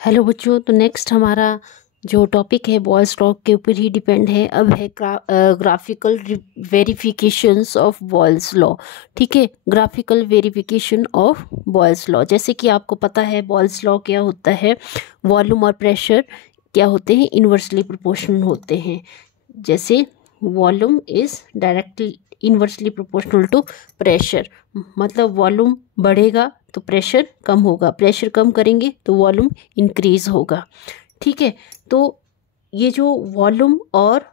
Hello बच्चों, तो next हमारा जो टॉपिक है बॉयल्स लॉ के ऊपर ही डिपेंड है। अब है graphical verifications of Boyle's law. ठीक है, graphical verification of Boyle's law. जैसे कि आपको पता है बॉयल्स लॉ क्या होता है, वॉल्यूम और प्रेशर क्या होते हैं, इन्वर्सली प्रोपोर्शनल होते हैं। जैसे volume is directly inversely proportional to pressure, मतलब वॉल्यूम बढ़ेगा तो प्रेशर कम होगा, प्रेशर कम करेंगे तो वॉल्यूम इंक्रीज होगा। ठीक है, तो ये जो वॉल्यूम और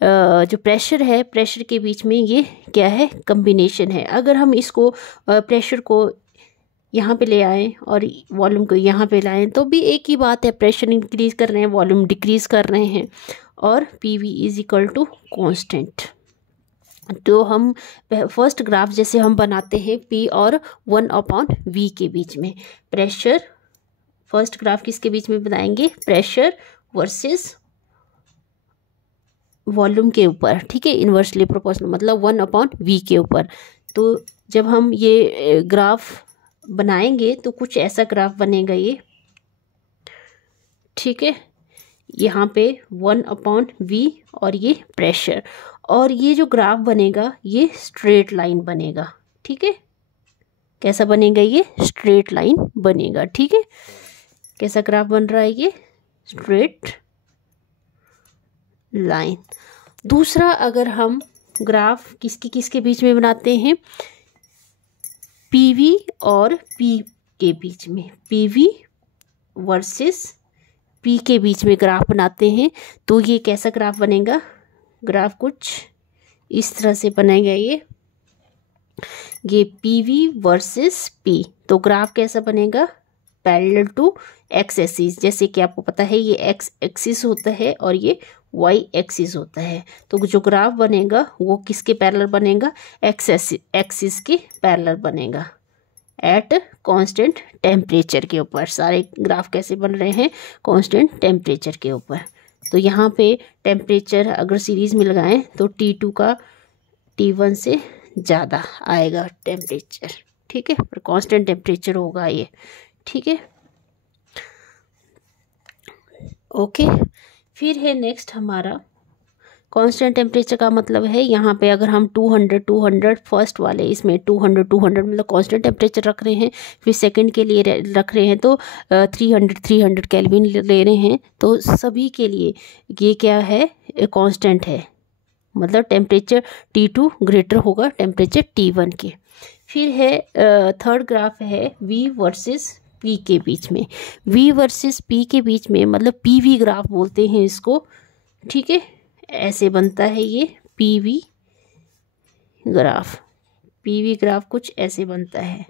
जो प्रेशर है, प्रेशर के बीच में ये क्या है, कम्बिनेशन है। अगर हम इसको प्रेशर को यहाँ पे ले आएँ और वॉल्यूम को यहाँ पे लाएं तो भी एक ही बात है, प्रेशर इंक्रीज कर रहे हैं, वॉल्यूम डिक्रीज कर रहे हैं। और P V is equal to constant. तो हम फर्स्ट ग्राफ जैसे हम बनाते हैं P और 1/V के बीच में प्रेशर, फर्स्ट ग्राफ किसके बीच में बनाएंगे, प्रेशर वर्सेस वॉल्यूम के ऊपर। ठीक है, इन्वर्सली प्रोपोर्शनल मतलब 1/V के ऊपर। तो जब हम ये ग्राफ बनाएंगे तो कुछ ऐसा ग्राफ बनेगा ये। ठीक है, यहाँ पे 1/V और ये प्रेशर, और ये जो ग्राफ बनेगा ये स्ट्रेट लाइन बनेगा। ठीक है, कैसा बनेगा, ये स्ट्रेट लाइन बनेगा। ठीक है, कैसा ग्राफ बन रहा है, ये स्ट्रेट लाइन। दूसरा, अगर हम ग्राफ किसके बीच में बनाते हैं, पीवी और पी के बीच में, पीवी वर्सेस पी के बीच में ग्राफ बनाते हैं तो ये कैसा ग्राफ बनेगा, ग्राफ कुछ इस तरह से बनेगा ये पी वी वर्सेस पी। तो ग्राफ कैसा बनेगा, पैरेलल टू एक्स एक्सिस। जैसे कि आपको पता है ये एक्स एक्सिस होता है और ये वाई एक्सिस होता है। तो जो ग्राफ बनेगा वो किसके पैरेलल बनेगा, एक्स एक्सिस के पैरेलल बनेगा एट कांस्टेंट टेम्परेचर के ऊपर। सारे ग्राफ कैसे बन रहे हैं, कांस्टेंट टेम्परेचर के ऊपर। तो यहाँ पे टेम्परेचर अगर सीरीज में लगाएं तो T2 का T1 से ज़्यादा आएगा टेम्परेचर। ठीक है, पर कांस्टेंट टेम्परेचर होगा ये। ठीक है, ओके। फिर है नेक्स्ट हमारा कांस्टेंट टेम्परेचर का मतलब है यहाँ पे अगर हम 200 फर्स्ट वाले इसमें 200 मतलब कांस्टेंट टेम्परेचर रख रहे हैं, फिर सेकंड के लिए रख रहे हैं तो 300 केल्विन ले रहे हैं, तो सभी के लिए ये क्या है, कांस्टेंट है, मतलब टेम्परेचर T2 ग्रेटर होगा टेम्परेचर T1 के। फिर है थर्ड ग्राफ है V वर्सेस P के बीच में, V वर्सेस P के बीच में मतलब PV ग्राफ बोलते हैं इसको। ठीक है, ऐसे बनता है ये पीवी ग्राफ। पीवी ग्राफ कुछ ऐसे बनता है,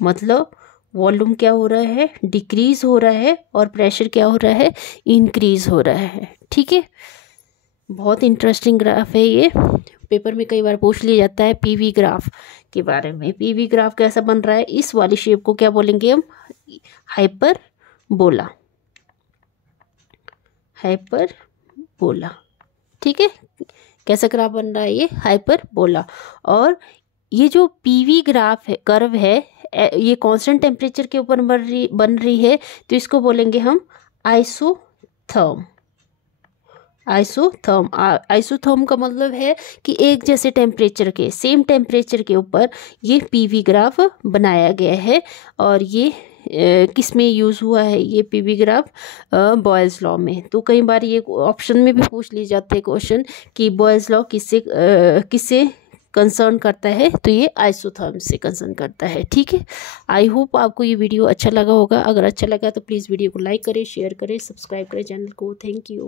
मतलब वॉल्यूम क्या हो रहा है, डिक्रीज हो रहा है, और प्रेशर क्या हो रहा है, इंक्रीज हो रहा है। ठीक है, बहुत इंटरेस्टिंग ग्राफ है ये, पेपर में कई बार पूछ लिया जाता है पीवी ग्राफ के बारे में। पीवी ग्राफ कैसा बन रहा है, इस वाली शेप को क्या बोलेंगे हम, हाइपरबोला, हाइपरबोला। ठीक है, कैसा ग्राफ बन रहा है, ये हाइपरबोला। और ये जो पीवी ग्राफ है, कर्व है, ये कांस्टेंट टेम्परेचर के ऊपर बन रही है, तो इसको बोलेंगे हम आइसोथर्म। आइसोथर्म का मतलब है कि एक जैसे टेम्परेचर के, सेम टेम्परेचर के ऊपर ये पीवी ग्राफ बनाया गया है। और ये किस में यूज़ हुआ है, ये पीवी ग्राफ बॉयल्स लॉ में। तो कई बार ये ऑप्शन में भी पूछ ली जाते हैं क्वेश्चन कि बॉयल्स लॉ किससे कंसर्न करता है, तो ये आइसोथर्म से कंसर्न करता है। ठीक है, आई होप आपको ये वीडियो अच्छा लगा होगा। अगर अच्छा लगा तो प्लीज़ वीडियो को लाइक करें, शेयर करें, सब्सक्राइब करें चैनल को। Thank you.